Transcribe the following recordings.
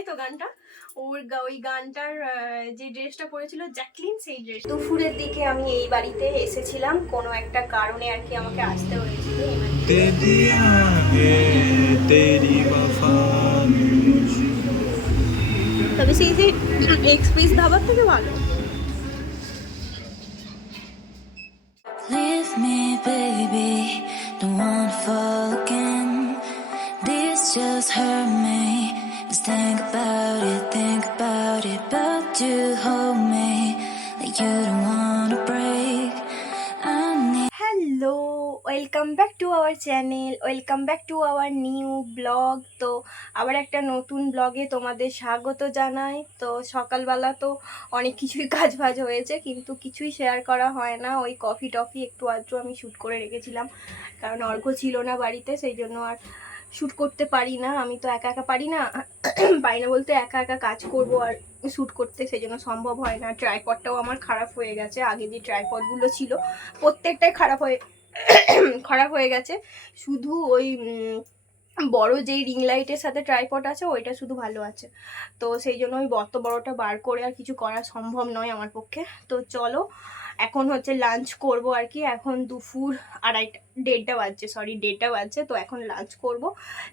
মিতাই তো গানটা, ওই গানটার যে ড্রেসটা পরেছিল জ্যাকলিন, সেই ড্রেস। দুপুরের দিকে আমি এই বাড়িতে এসেছিলাম, কোনো একটা কারণে আর কি আমাকে আসতে হয়েছিল। তবে সেই যে এক্সপ্রেস ধাবার থেকে ভালো। Leave me, baby, don't wanna fall again. This just hurt me. Just think about it, but you hold me like you don't wanna break. I need. Hello, welcome back to our channel, welcome back to our new blog. তো আবার একটা নতুন ব্লগে তোমাদের স্বাগত জানাই। তো সকালবেলা তো অনেক কিছুই কাজ বাজ হয়েছে, কিন্তু কিছুই শেয়ার করা হয় না। ওই কফি টফি একটু আধটু আমি শ্যুট করে রেখেছিলাম, কারণ অর্ঘ ছিল না বাড়িতে, সেই জন্য আর শ্যুট করতে পারি না। আমি তো একা একা পারি না বলতে একা একা কাজ করব আর শ্যুট করতে, সেই জন্য সম্ভব হয় না। ট্রাইপডটাও আমার খারাপ হয়ে গেছে, আগে যে ট্রাইপডগুলো ছিল প্রত্যেকটাই খারাপ হয়ে গেছে। শুধু ওই বড় যেই রিং লাইটের সাথে ট্রাইপড আছে ওইটা শুধু ভালো আছে। তো সেই জন্য ওই অত বড়টা বার করে আর কিছু করা সম্ভব নয় আমার পক্ষে। তো চলো এখন হচ্ছে লাঞ্চ করব আর কি। এখন দুপুর দেড়টা বাজছে। তো এখন লাঞ্চ করব।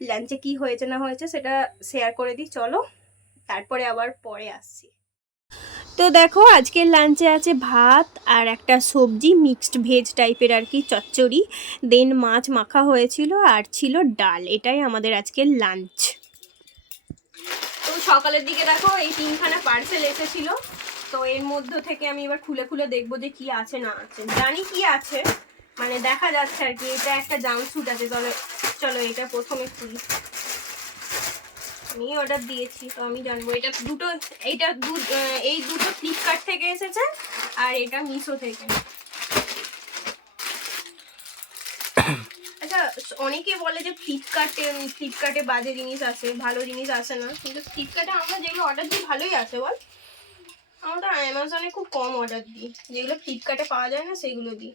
লাঞ্চে কি হয়েছে না হয়েছে সেটা শেয়ার করে দিই, চলো তারপরে আবার পরে আসছি। তো দেখো আজকের লাঞ্চে আছে ভাত আর একটা সবজি, মিক্সড ভেজ টাইপের আর কি, চচ্চড়ি, দেন মাছ মাখা হয়েছিল আর ছিল ডাল। এটাই আমাদের আজকের লাঞ্চ। তো সকালের দিকে দেখো এই 3খানা পার্সেল এসেছিল, তো এর মধ্যে থেকে আমি এবার খুলে খুলে দেখবো যে কি আছে না আছে। জানি কি আছে, মানে দেখা যাচ্ছে আর কি। এটা একটা জাম্পস্যুট আছে, চলো এটা প্রথমে খুলি। আমি অর্ডার দিয়েছি তো আমি জানবো। এই দুটো ফ্লিপকার্ট থেকে এসেছে আর এটা মিশো থেকে। আচ্ছা, অনেকে বলে যে ফ্লিপকার্টে বাজে জিনিস আসে, ভালো জিনিস আসে না, কিন্তু ফ্লিপকার্টে আমরা যেগুলো অর্ডার দিই ভালোই আসে বল। আমরা তো অ্যামাজনে খুব কম অর্ডার দিই, যেগুলো ফ্লিপকার্টে পাওয়া যায় না সেগুলো দিই।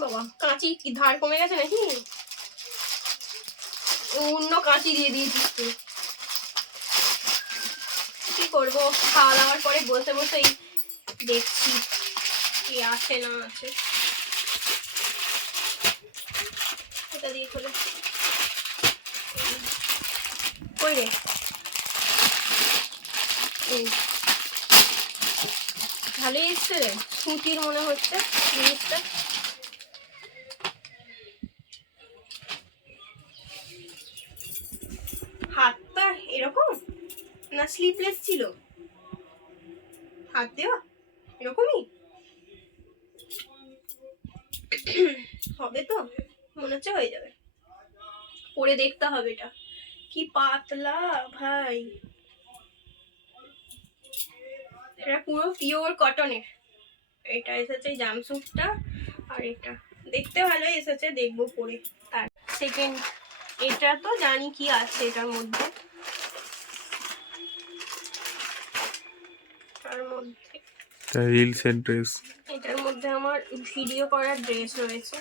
বাবা, কাঁচি কি ধার কমে গেছে নাকি? অন্য কাঁচি দিয়ে দিয়েছিস তুই। কি করবো, খাওয়া দাওয়ার পরে বসে বসেই দেখছি কি আছে না আছে। এটা দিয়ে খোলে কই রে? ভালোই এসছে রে, সুতির মনে হচ্ছে জিনিসটা। হাতটা এরকম না স্লিপলেস ছিল? হাত দেওয়া এরকমই হবে তো, মনে হচ্ছে হয়ে যাবে। পরে দেখতে হবে। এটা কি পাতলা ভাই, এটা পুরো পিওর কটনের। এটা এসেছে জামস্যুটটা, আর এটা দেখতে ভালোই এসেছে, দেখবো পরে। তার সেকেন্ড, এটা তো জানি কি আছে এটার মধ্যে। এটার মধ্যে আমার ভিডিও করার ড্রেস রয়েছে।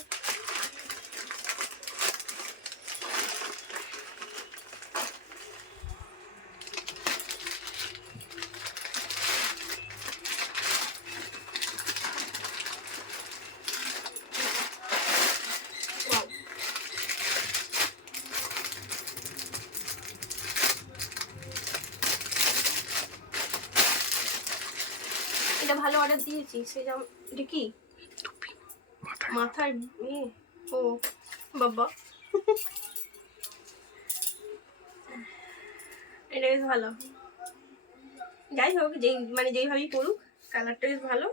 এটা ভালো অর্ডার দিয়েছি। সেরকম এটা কি মাথার ও বাবা এটা বেশ ভালো। যাই হোক, যেইভাবেই পড়ুক, কালারটা বেশ ভালো,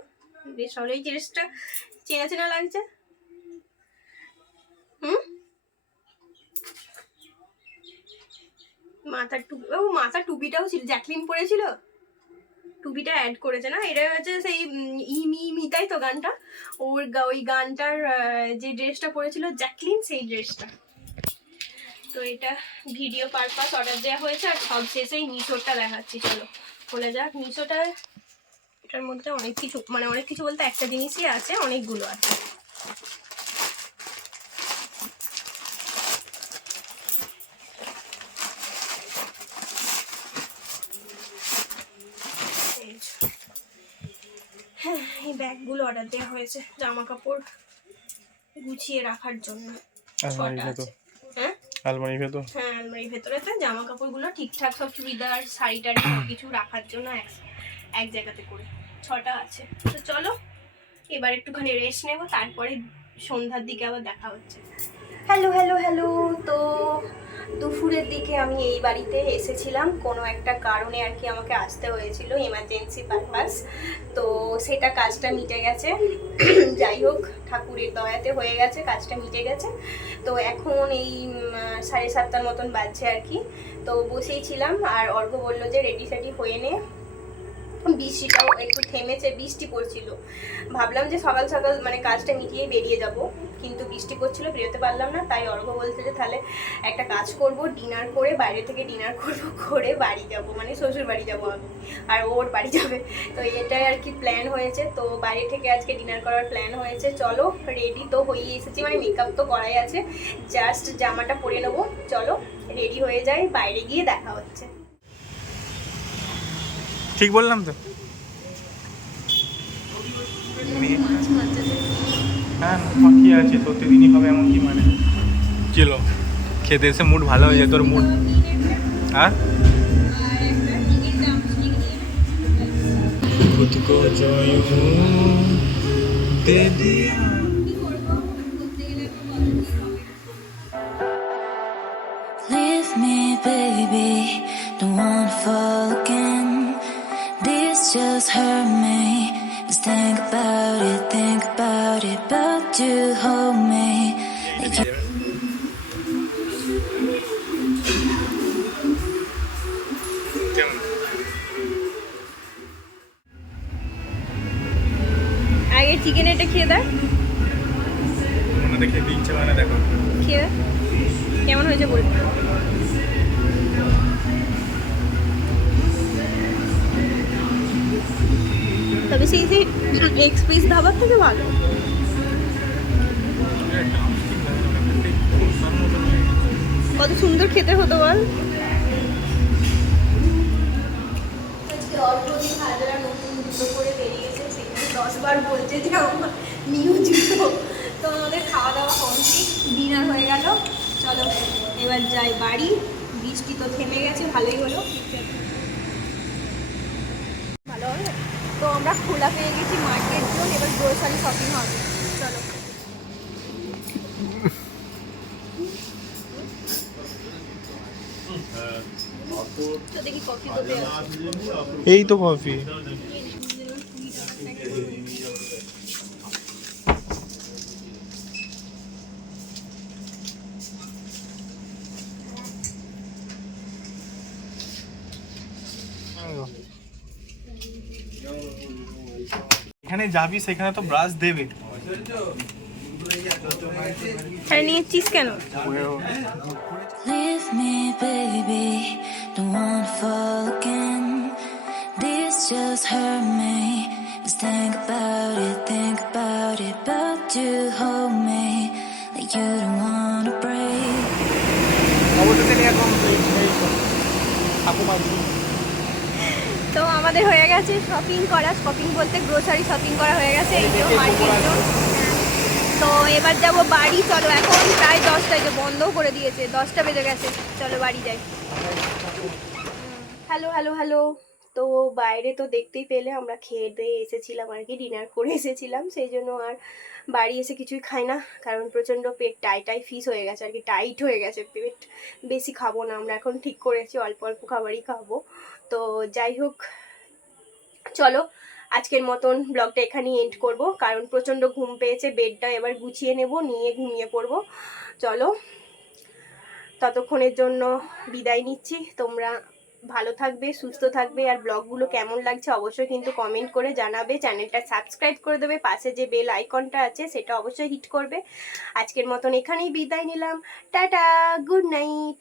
বেশ ভালো। এই ড্রেসটা চেনা চেনা লাগছে। মাথার টুপিটাও ছিল, জ্যাকলিন পরেছিল, টুপিটা অ্যাড করেছে না? এটা হচ্ছে সেই মিতাই তো গানটা, ওই গানটার যে ড্রেসটা পরেছিল জ্যাকলিন, সেই ড্রেসটা। তো এটা ভিডিও পারপাস অর্ডার দেওয়া হয়েছে। আর সব শেষেই মিশোটা দেখাচ্ছি, চলো খোলা যাক মিশোটা। এটার মধ্যে অনেক কিছু বলতে একটা জিনিসই আছে, অনেকগুলো আছে। ব্যাগগুলো অর্ডার দেওয়া হয়েছে জামা কাপড় গুছিয়ে রাখার জন্য। আলমারির ছটা ভেতর, আছে। হ্যাঁ আলমারির ভেতর। হ্যাঁ আলমারির ভেতরেতে জামা কাপড়গুলো ঠিকঠাক সব চুড়িদার শাড়ি টাড়ি সব কিছু রাখার জন্য এক জায়গাতে করে 6টা আছে। তো চলো এবার একটুখানি রেস্ট নেব, তারপরে সন্ধ্যার দিকে আবার দেখা হচ্ছে। Hello hello hello. তো দুপুরের দিকে আমি এই বাড়িতে এসেছিলাম কোনো একটা কারণে আর কি, আমাকে আসতে হয়েছিল এমার্জেন্সি পারপাস। তো সেটা কাজটা মিটে গেছে যাই হোক ঠাকুরের দয়াতে হয়ে গেছে, কাজটা মিটে গেছে। তো এখন এই 7:30 মতন বাজছে আর কি। তো বসেই ছিলাম আর অর্ঘ বললো যে রেডি সেডি হয়ে নে। বৃষ্টিটাও একটু থেমেছে, বৃষ্টি পড়ছিল, ভাবলাম যে সকাল সকাল মানে কাজটা মিটিয়ে বেরিয়ে যাব, কিন্তু বৃষ্টি পড়ছিল বেরোতে পারলাম না। তাই অর্ঘ বলছে যে তাহলে একটা কাজ করব, ডিনার করে বাইরে থেকে ডিনার করবো, করে বাড়ি যাব, মানে শ্বশুর বাড়ি যাব আমি, আর ওর বাড়ি যাবে। তো এটাই আর কি প্ল্যান হয়েছে। তো বাইরে থেকে আজকে ডিনার করার প্ল্যান হয়েছে। চলো রেডি তো হয়ে এসেছি, মানে মেকআপ তো করাই আছে, জাস্ট জামাটা পরে নেবো। চলো রেডি হয়ে যাই, বাইরে গিয়ে দেখা হচ্ছে। ঠিক বললাম তো? হ্যাঁ বাকি আছে, প্রতিদিনই হবে এমন কি মানে? চলো খেতে এসে মুড ভালো হয়ে যায়। তোর মুড? হ্যাঁ खुद को जो यूं दे दिया। Leave me, baby, don't wanna fall again. This just hurt me. Just think about it, but you hold me. Like you আগে চিকেন এটা খেয়ে দেয়, ওনাদের খেতে ইচ্ছে হয় না, দেখো খেয়ে কেমন হয়েছে বলবো। তবে সেই যে এক্সপ্রেস ধাবার থেকে ভালো। কত সুন্দর খেতে হতো বল। আজকে অল্পদিন হাজারা নতুন জুতো করে বেরিয়েছে, সেখানে 10 বার বলছে যে আমার নিউ জুতো। তো আমাদের খাওয়া দাওয়া কমপ্লিট, ডিনার হয়ে গেল। চলো এবার যাই বাড়ি, বৃষ্টি তো থেমে গেছে, ভালোই হলো। ভালো হবে। তো আমরা খোলা পেয়ে গেছি মার্কেট জোন, এবার গ্রোসারি শপিং হবে। চলো তো দেখি কফি কোথায় আছে। এই তো কফি। এখানে যাবি সেখানে তো ব্রাশ দেবে। আরে নিয়েছিস কেন? leave me, baby, don't wanna fall again. This just hurt me. Just think about it, but you hold me like you don't wanna break. তো আমাদের হয়ে গেছে শপিং করা, শপিং বলতে গ্রোসারি শপিং করা হয়ে গেছে, এই যে মার্কেট জোন। তো এবার যাব বাড়ি। চলো এখন প্রায় 10টা, যে বন্ধও করে দিয়েছে, 10টা বেজে গেছে। চলো বাড়ি যাই। Hello hello hello. তো বাইরে তো দেখতেই পেলে আমরা খেয়ে দিয়ে এসেছিলাম আর কি, ডিনার করে এসেছিলাম, সেই জন্য আর বাড়ি এসে কিছুই খাই না, কারণ প্রচণ্ড পেট টাই ফিস হয়ে গেছে আর কি, টাইট হয়ে গেছে পেট। বেশি খাবো না আমরা, এখন ঠিক করেছি অল্প অল্প খাবারই খাবো। তো যাই হোক চলো আজকের মতন ব্লগটা এখানেই এন্ড করব, কারণ প্রচণ্ড ঘুম পেয়েছে, বেডটা এবার গুছিয়ে নেব, নিয়ে ঘুমিয়ে পড়বো। চলো ততক্ষণের জন্য বিদায় নিচ্ছি। তোমরা ভালো থাকবে, সুস্থ থাকবে, আর ব্লগগুলো কেমন লাগছে অবশ্যই কিন্তু কমেন্ট করে জানাবে। চ্যানেলটা সাবস্ক্রাইব করে দেবে, পাশে যে বেল আইকনটা আছে সেটা অবশ্যই হিট করবে। আজকের মতন এখানেই বিদায় নিলাম, টাটা, গুড নাইট।